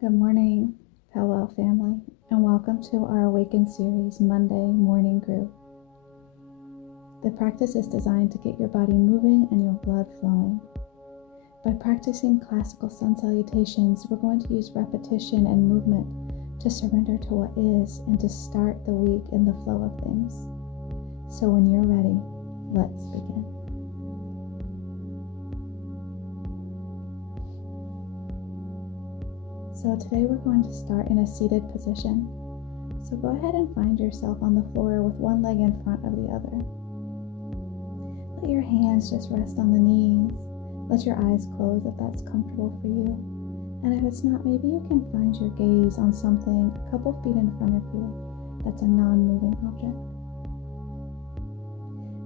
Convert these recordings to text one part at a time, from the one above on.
Good morning, PELWELL family, and welcome to our Awaken series Monday morning group. The practice is designed to get your body moving and your blood flowing. By practicing classical sun salutations, we're going to use repetition and movement to surrender to what is and to start the week in the flow of things. So when you're ready, let's begin. So today we're going to start in a seated position. So go ahead and find yourself on the floor with one leg in front of the other. Let your hands just rest on the knees. Let your eyes close if that's comfortable for you. And if it's not, maybe you can find your gaze on something a couple feet in front of you that's a non-moving object.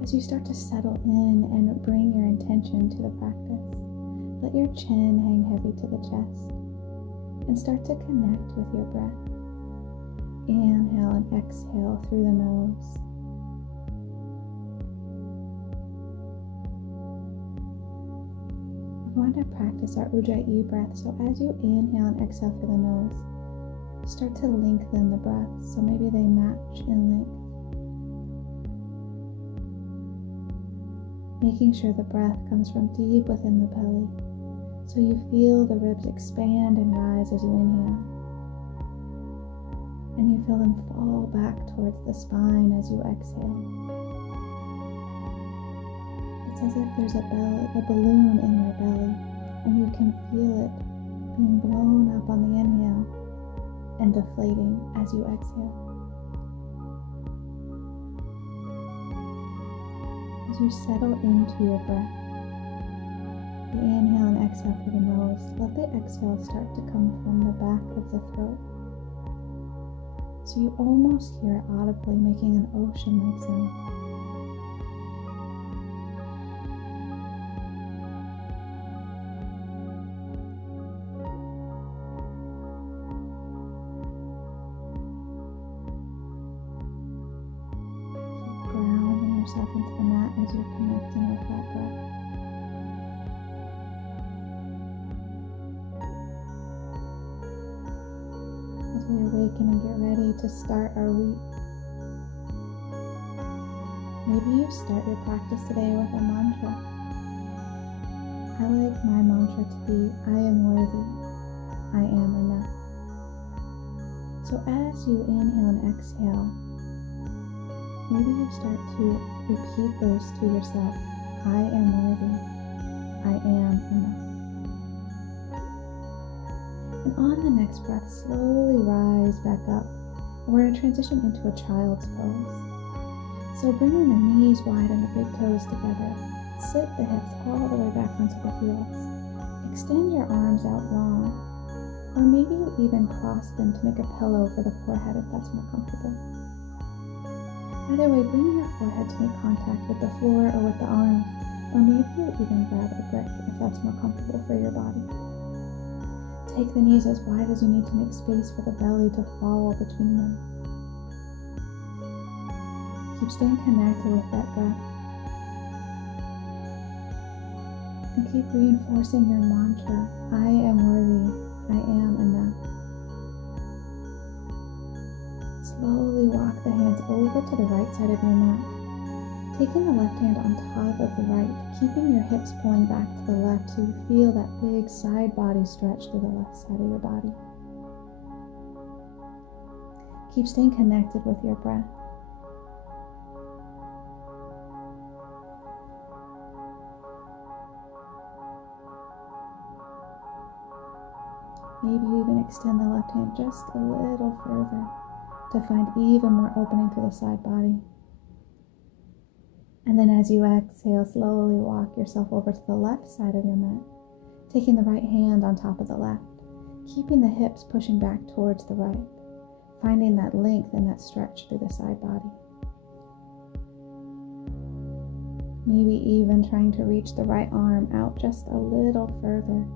As you start to settle in and bring your intention to the practice, let your chin hang heavy to the chest. And start to connect with your breath. Inhale and exhale through the nose. We're going to practice our Ujjayi breath. So as you inhale and exhale through the nose, start to lengthen the breath. So maybe they match in length. Making sure the breath comes from deep within the belly. So you feel the ribs expand and rise as you inhale. And you feel them fall back towards the spine as you exhale. It's as if there's a balloon in your belly, and you can feel it being blown up on the inhale and deflating as you exhale. As you settle into your breath, you inhale and exhale through the nose. Let the exhale start to come from the back of the throat. So you almost hear it audibly, making an ocean-like sound. Keep grounding yourself into the mat as you're connecting with that breath. We awaken and get ready to start our week. Maybe you start your practice today with a mantra. I like my mantra to be, I am worthy, I am enough. So as you inhale and exhale, maybe you start to repeat those to yourself. I am worthy, I am enough. And on the next breath, slowly rise back up. And we're going to transition into a child's pose. So bringing the knees wide and the big toes together, sit the hips all the way back onto the heels. Extend your arms out long, or maybe you even cross them to make a pillow for the forehead if that's more comfortable. Either way, bring your forehead to make contact with the floor or with the arms, or maybe you even grab a brick if that's more comfortable for your body. Take the knees as wide as you need to make space for the belly to fall between them. Keep staying connected with that breath. And keep reinforcing your mantra, I am worthy, I am enough. Slowly walk the hands over to the right side of your mat. Taking the left hand on top of the right, keeping your hips pulling back to the left so you feel that big side body stretch through the left side of your body. Keep staying connected with your breath. Maybe you even extend the left hand just a little further to find even more opening through the side body. And then as you exhale, slowly walk yourself over to the left side of your mat, taking the right hand on top of the left, keeping the hips pushing back towards the right, finding that length and that stretch through the side body. Maybe even trying to reach the right arm out just a little further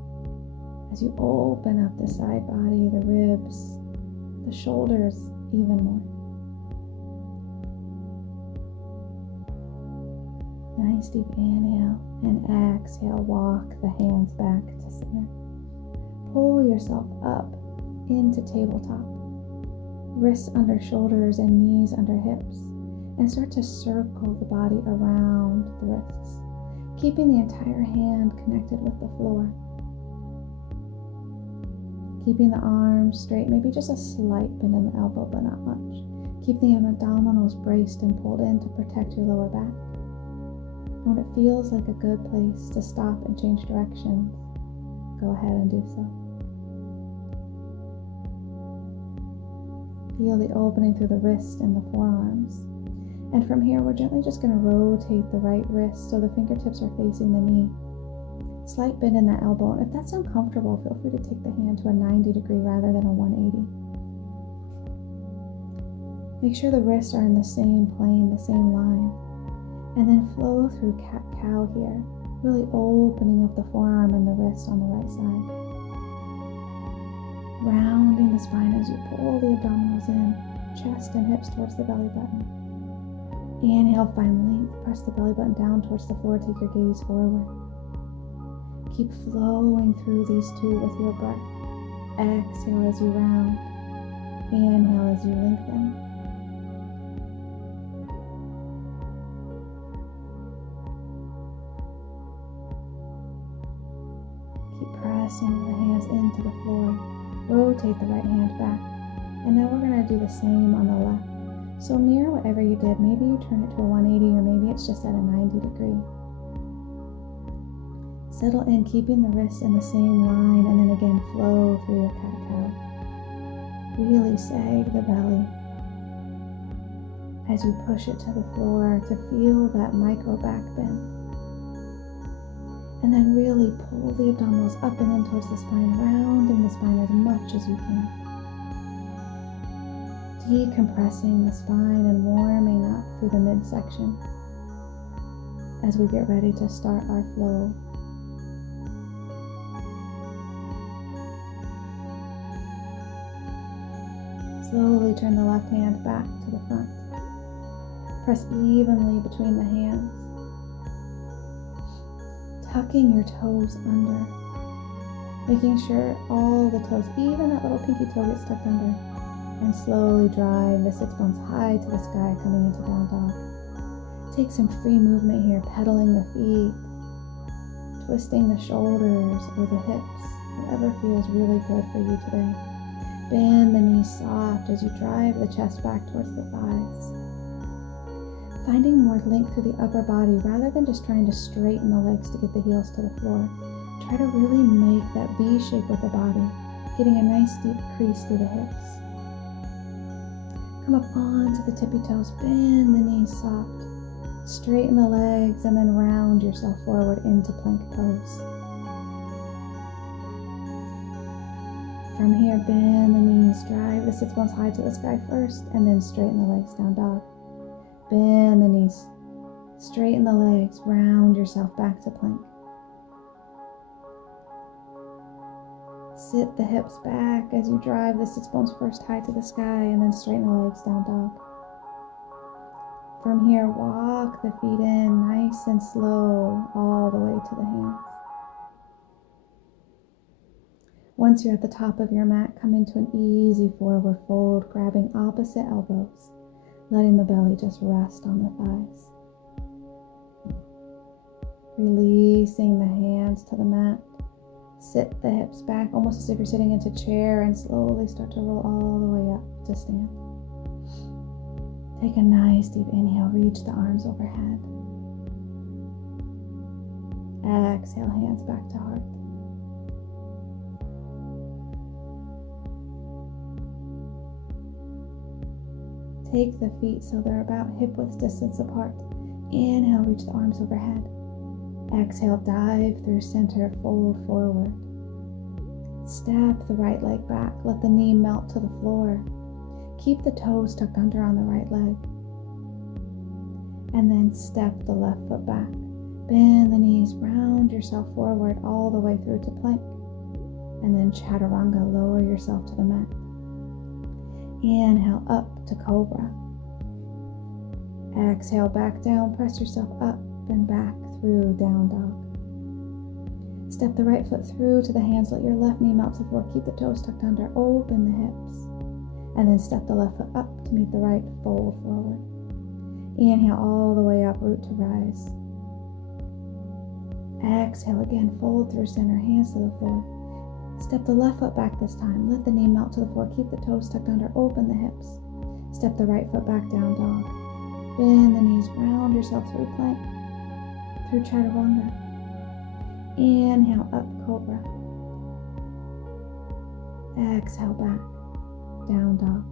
as you open up the side body, the ribs, the shoulders even more. Nice deep inhale and exhale. Walk the hands back to center. Pull yourself up into tabletop. Wrists under shoulders and knees under hips. And start to circle the body around the wrists, keeping the entire hand connected with the floor. Keeping the arms straight, maybe just a slight bend in the elbow, but not much. Keep the abdominals braced and pulled in to protect your lower back. And when it feels like a good place to stop and change directions, go ahead and do so. Feel the opening through the wrist and the forearms. And from here, we're gently just going to rotate the right wrist so the fingertips are facing the knee. Slight bend in that elbow. And if that's uncomfortable, feel free to take the hand to a 90-degree rather than a 180. Make sure the wrists are in the same plane, the same line. And then flow through cat-cow here, really opening up the forearm and the wrist on the right side. Rounding the spine as you pull the abdominals in, chest and hips towards the belly button. Inhale, find length, press the belly button down towards the floor, take your gaze forward. Keep flowing through these two with your breath. Exhale as you round. Inhale as you lengthen. Keep pressing the hands into the floor. Rotate the right hand back. And now we're going to do the same on the left. So mirror whatever you did. Maybe you turn it to a 180 or maybe it's just at a 90-degree. Settle in, keeping the wrists in the same line, and then again flow through your cat-cow. Really sag the belly as you push it to the floor to feel that micro back bend. And then really pull the abdominals up and in towards the spine, rounding the spine as much as you can. Decompressing the spine and warming up through the midsection as we get ready to start our flow. Slowly turn the left hand back to the front. Press evenly between the hands. Tucking your toes under. Making sure all the toes, even that little pinky toe, gets tucked under. And slowly drive the sits bones high to the sky, coming into down dog. Take some free movement here, pedaling the feet, twisting the shoulders or the hips, whatever feels really good for you today. Bend the knees soft as you drive the chest back towards the thighs. Finding more length through the upper body rather than just trying to straighten the legs to get the heels to the floor. Try to really make that V shape with the body, getting a nice deep crease through the hips. Come up onto the tippy toes, bend the knees soft. Straighten the legs and then round yourself forward into plank pose. From here, bend the knees, drive the sits bones high to the sky first, and then straighten the legs, down dog. Bend the knees, straighten the legs, round yourself back to plank. Sit the hips back as you drive the sits bones first high to the sky, and then straighten the legs, down dog. From here, walk the feet in nice and slow all the way to the hands. Once you're at the top of your mat, come into an easy forward fold, grabbing opposite elbows, letting the belly just rest on the thighs. Releasing the hands to the mat. Sit the hips back, almost as if you're sitting into chair, and slowly start to roll all the way up to stand. Take a nice deep inhale, reach the arms overhead. Exhale, hands back to heart. Take the feet so they're about hip-width distance apart. Inhale, reach the arms overhead. Exhale, dive through center, fold forward. Step the right leg back, let the knee melt to the floor. Keep the toes tucked under on the right leg. And then step the left foot back. Bend the knees, round yourself forward all the way through to plank. And then chaturanga, lower yourself to the mat. Inhale up to cobra. Exhale back down, press yourself up and back through down dog. Step the right foot through to the hands. Let your left knee melt to the floor. Keep the toes tucked under. Open the hips. And then step the left foot up to meet the right. Fold forward. Inhale all the way up, root to rise. Exhale again, fold through center, hands to the floor. Step the left foot back this time. Let the knee melt to the floor. Keep the toes tucked under. Open the hips. Step the right foot back, down dog. Bend the knees, round yourself through plank, through chaturanga. Inhale, up, cobra. Exhale, back, down dog.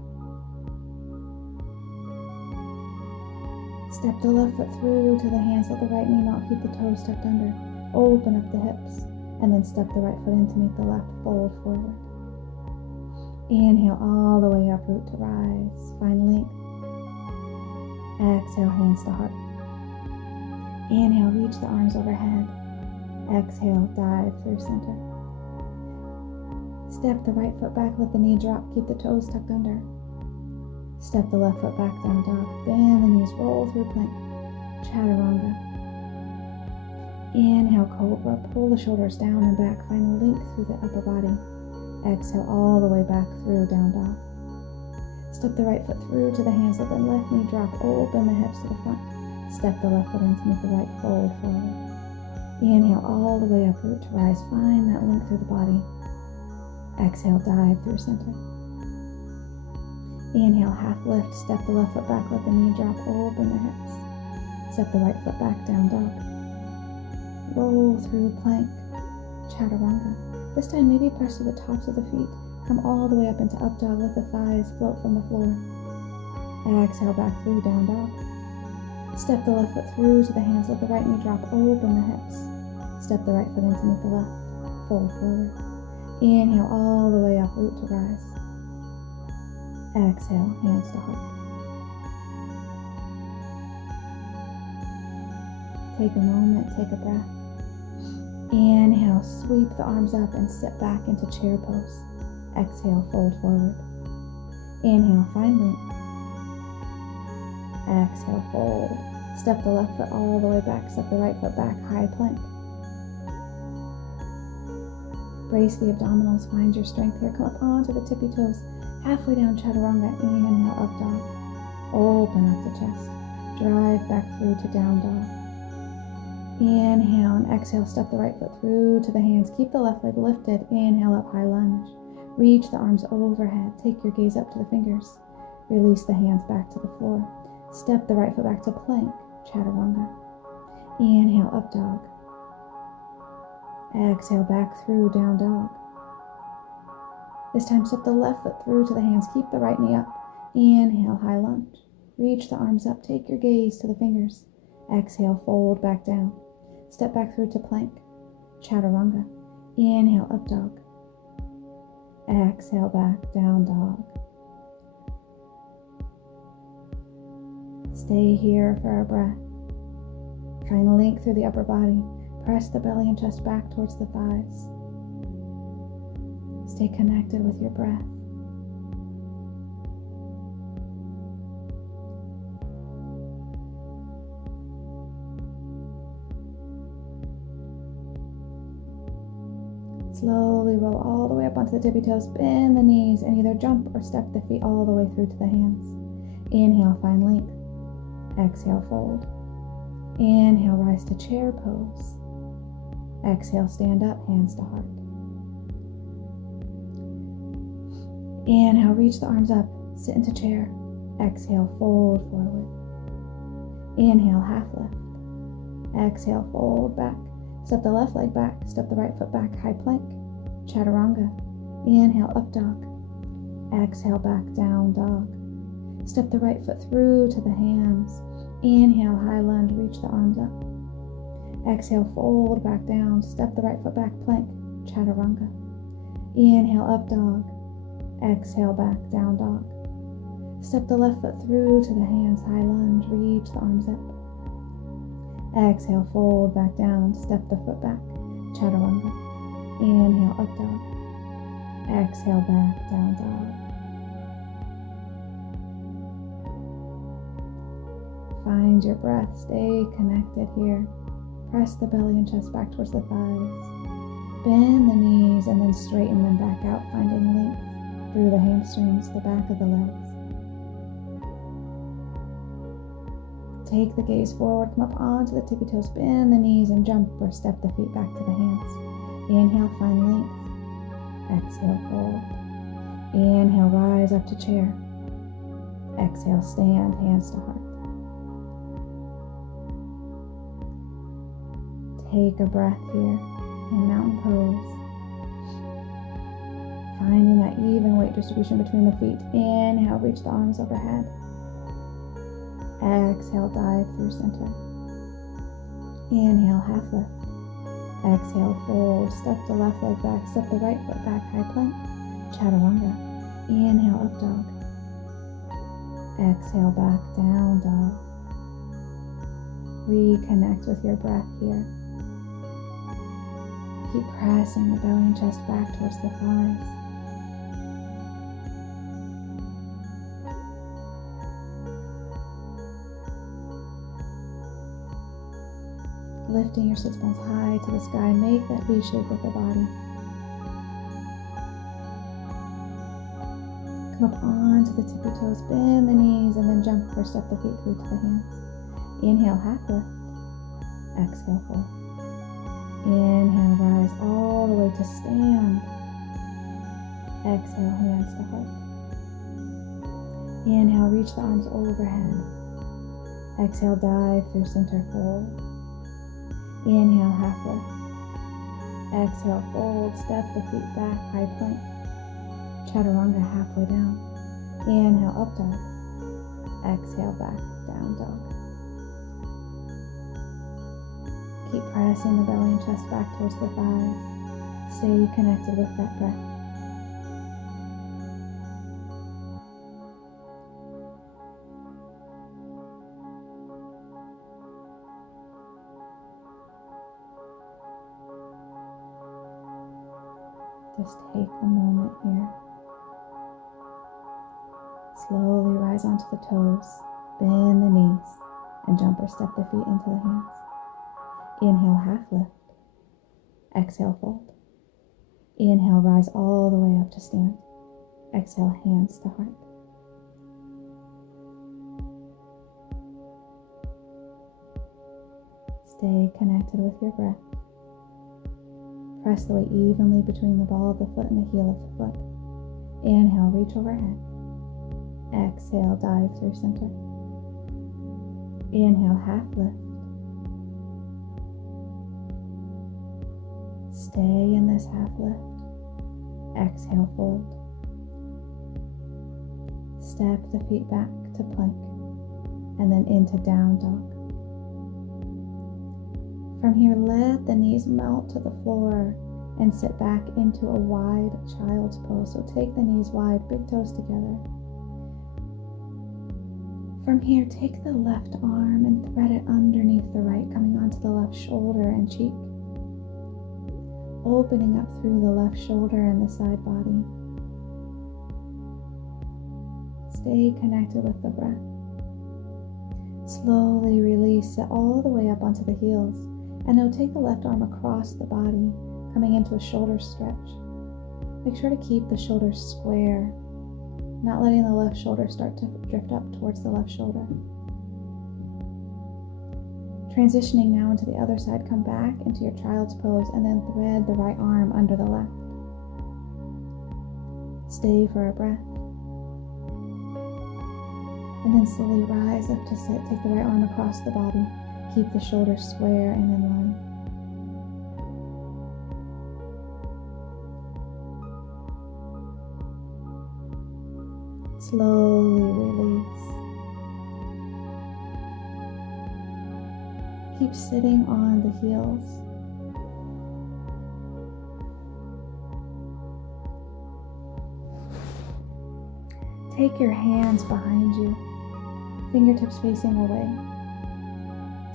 Step the left foot through to the hands. Let the right knee melt. Keep the toes tucked under. Open up the hips. And then step the right foot in to meet the left. Fold forward. Inhale all the way up, root to rise. Find length. Exhale, hands to heart. Inhale, reach the arms overhead. Exhale, dive through center. Step the right foot back, let the knee drop. Keep the toes tucked under. Step the left foot back, down dog. Bend the knees, roll through plank. Chaturanga. Inhale, cobra. Pull the shoulders down and back. Find length through the upper body. Exhale all the way back through, down dog. Step the right foot through to the hands. Let the left knee drop. Open the hips to the front. Step the left foot in to meet the right. Fold forward. Inhale all the way up, root to rise. Find that length through the body. Exhale, dive through center. Inhale, half lift. Step the left foot back. Let the knee drop. Open the hips. Step the right foot back, down dog. Roll through plank. Chaturanga. This time, maybe press to the tops of the feet. Come all the way up into up dog. Let the thighs float from the floor. Exhale, back through, down dog. Step the left foot through to the hands. Let the right knee drop. Open the hips. Step the right foot in to meet the left. Fold forward. Inhale all the way up, root to rise. Exhale, hands to heart. Take a moment, take a breath. Inhale, sweep the arms up and sit back into chair pose. Exhale, fold forward. Inhale, find length. Exhale, fold. Step the left foot all the way back. Step the right foot back, high plank. Brace the abdominals. Find your strength here. Come up onto the tippy toes. Halfway down chaturanga. Inhale, up dog. Open up the chest. Drive back through to down dog. Inhale and exhale, step the right foot through to the hands. Keep the left leg lifted. Inhale, up, high lunge. Reach the arms overhead. Take your gaze up to the fingers. Release the hands back to the floor. Step the right foot back to plank, chaturanga. Inhale, up dog. Exhale, back through, down dog. This time, step the left foot through to the hands. Keep the right knee up. Inhale, high lunge. Reach the arms up. Take your gaze to the fingers. Exhale, fold back down. Step back through to plank, chaturanga. Inhale, up dog. Exhale, back, down dog. Stay here for a breath. Find length through the upper body. Press the belly and chest back towards the thighs. Stay connected with your breath. Slowly roll all the way up onto the tippy toes. Bend the knees and either jump or step the feet all the way through to the hands. Inhale, find length. Exhale, fold. Inhale, rise to chair pose. Exhale, stand up, hands to heart. Inhale, reach the arms up, sit into chair. Exhale, fold forward. Inhale, half lift. Exhale, fold back. Step the left leg back, step the right foot back, high plank, chaturanga. Inhale, up dog. Exhale, back, down dog. Step the right foot through to the hands. Inhale, high lunge, reach the arms up. Exhale, fold back down. Step the right foot back, plank, chaturanga. Inhale, up dog. Exhale, back, down dog. Step the left foot through to the hands, high lunge, reach the arms up. Exhale, fold back down, step the foot back, chaturanga. Inhale, up dog. Exhale, back, down dog. Find your breath, stay connected here. Press the belly and chest back towards the thighs. Bend the knees and then straighten them back out, finding length through the hamstrings, the back of the legs. Take the gaze forward, come up onto the tippy toes, bend the knees and jump or step the feet back to the hands. Inhale, find length. Exhale, fold. Inhale, rise up to chair. Exhale, stand, hands to heart. Take a breath here in mountain pose. Finding that even weight distribution between the feet. Inhale, reach the arms overhead. Exhale, dive through center. Inhale, half lift. Exhale, fold. Step the left leg back. Step the right foot back. High plank. Chaturanga. Inhale, up dog. Exhale, back, down dog. Reconnect with your breath here. Keep pressing the belly and chest back towards the thighs. Lifting your sits bones high to the sky, make that V shape with the body. Come up onto the tippy toes, bend the knees, and then jump or step the feet through to the hands. Inhale, half lift. Exhale, fold. Inhale, rise all the way to stand. Exhale, hands to heart. Inhale, reach the arms overhead. Exhale, dive through center, fold. Inhale, half lift. Exhale, fold, step the feet back, high plank. Chaturanga, halfway down. Inhale, up dog. Exhale, back, down dog. Keep pressing the belly and chest back towards the thighs. Stay connected with that breath. Just take a moment here. Slowly rise onto the toes, bend the knees, and jump or step the feet into the hands. Inhale, half lift. Exhale, fold. Inhale, rise all the way up to stand. Exhale, hands to heart. Stay connected with your breath. Press the weight evenly between the ball of the foot and the heel of the foot. Inhale, reach overhead. Exhale, dive through center. Inhale, half lift. Stay in this half lift. Exhale, fold. Step the feet back to plank and then into down dog. From here, let the knees melt to the floor and sit back into a wide child's pose. So take the knees wide, big toes together. From here, take the left arm and thread it underneath the right, coming onto the left shoulder and cheek. Opening up through the left shoulder and the side body. Stay connected with the breath. Slowly release it all the way up onto the heels. And now take the left arm across the body, coming into a shoulder stretch. Make sure to keep the shoulders square, not letting the left shoulder start to drift up towards the left shoulder. Transitioning now into the other side, come back into your child's pose and then thread the right arm under the left. Stay for a breath. And then slowly rise up to sit. Take the right arm across the body. Keep the shoulders square and in line. Slowly release. Keep sitting on the heels. Take your hands behind you, fingertips facing away.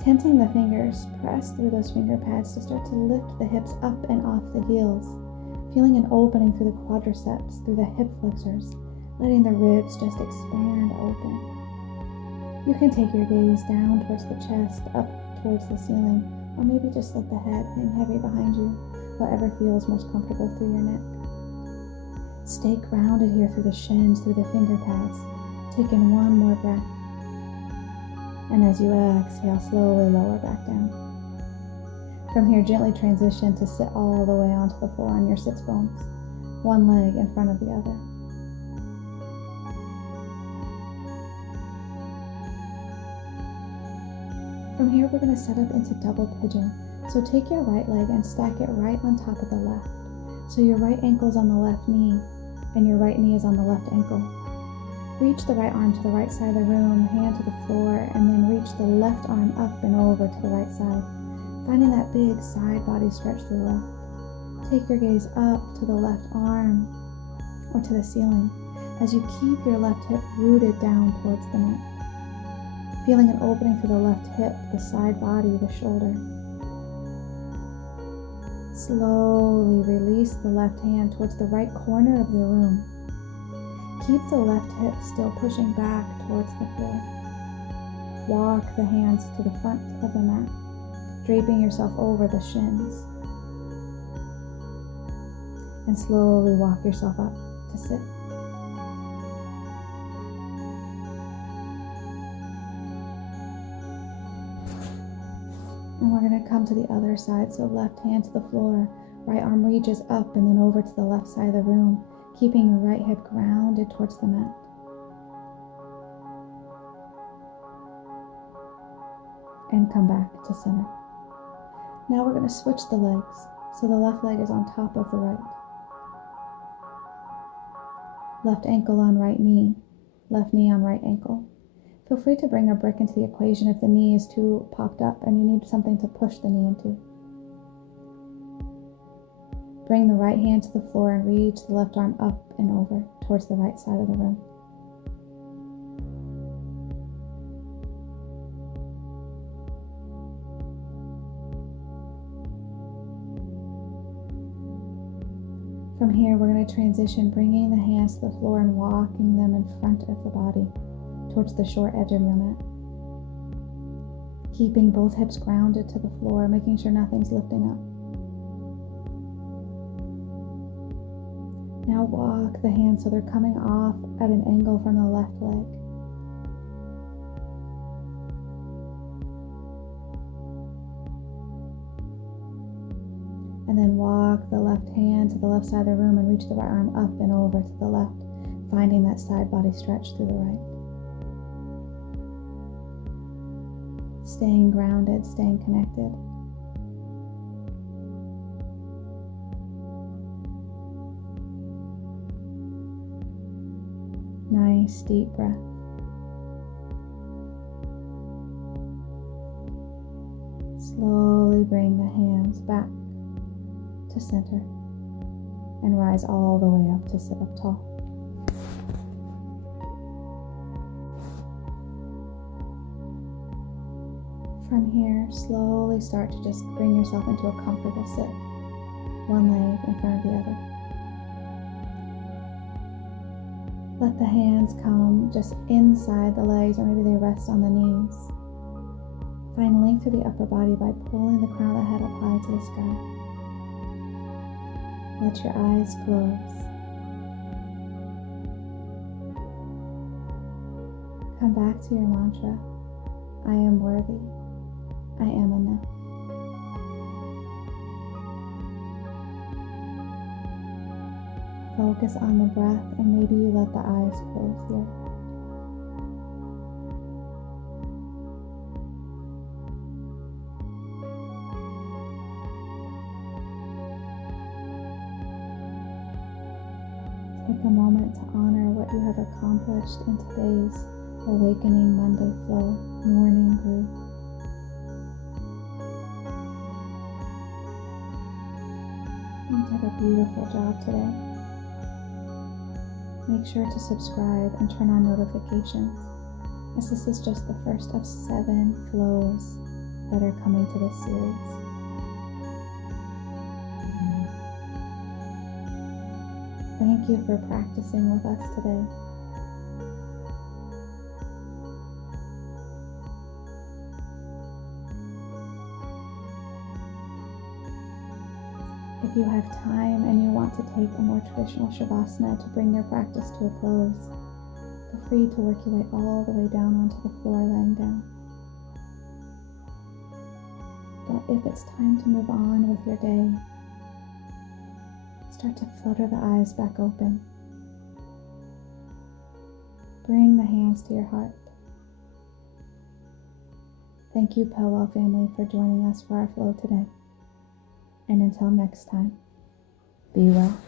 Tenting the fingers, press through those finger pads to start to lift the hips up and off the heels, feeling an opening through the quadriceps, through the hip flexors, letting the ribs just expand open. You can take your gaze down towards the chest, up towards the ceiling, or maybe just let the head hang heavy behind you, whatever feels most comfortable through your neck. Stay grounded here through the shins, through the finger pads. Take in one more breath. And as you exhale, slowly lower back down. From here, gently transition to sit all the way onto the floor on your sits bones, one leg in front of the other. From here, we're going to set up into double pigeon. So take your right leg and stack it right on top of the left. So your right ankle is on the left knee, and your right knee is on the left ankle. Reach the right arm to the right side of the room, hand to the floor, and then reach the left arm up and over to the right side, finding that big side body stretch to the left. Take your gaze up to the left arm or to the ceiling as you keep your left hip rooted down towards the mat. Feeling an opening through the left hip, the side body, the shoulder. Slowly release the left hand towards the right corner of the room. Keep the left hip still pushing back towards the floor. Walk the hands to the front of the mat, draping yourself over the shins. And slowly walk yourself up to sit. And we're going to come to the other side. So left hand to the floor, right arm reaches up and then over to the left side of the room, keeping your right hip grounded towards the mat. And come back to center. Now we're going to switch the legs. So the left leg is on top of the right. Left ankle on right knee, left knee on right ankle. Feel free to bring a brick into the equation if the knee is too popped up and you need something to push the knee into. Bring the right hand to the floor and reach the left arm up and over towards the right side of the room. From here, we're going to transition, bringing the hands to the floor and walking them in front of the body towards the short edge of your mat. Keeping both hips grounded to the floor, making sure nothing's lifting up. Now walk the hands so they're coming off at an angle from the left leg. And then walk the left hand to the left side of the room and reach the right arm up and over to the left, finding that side body stretch through the right. Staying grounded, staying connected. Nice deep breath. Slowly bring the hands back to center and rise all the way up to sit up tall. From here, slowly start to just bring yourself into a comfortable sit, one leg in front of the other. Let the hands come just inside the legs, or maybe they rest on the knees. Find length through the upper body by pulling the crown of the head up high to the sky. Let your eyes close. Come back to your mantra. I am worthy. I am enough. Focus on the breath, and maybe you let the eyes close here. Take a moment to honor what you have accomplished in today's Awakening Monday Flow morning group. You did a beautiful job today. Make sure to subscribe and turn on notifications, as this is just the first of 7 flows that are coming to this series. Thank you for practicing with us today. If If you have time and you want to take a more traditional Shavasana to bring your practice to a close, feel free to work your way all the way down onto the floor laying down. But if it's time to move on with your day, start to flutter the eyes back open. Bring the hands to your heart. Thank you, PELWELL family, for joining us for our flow today. And until next time, be well.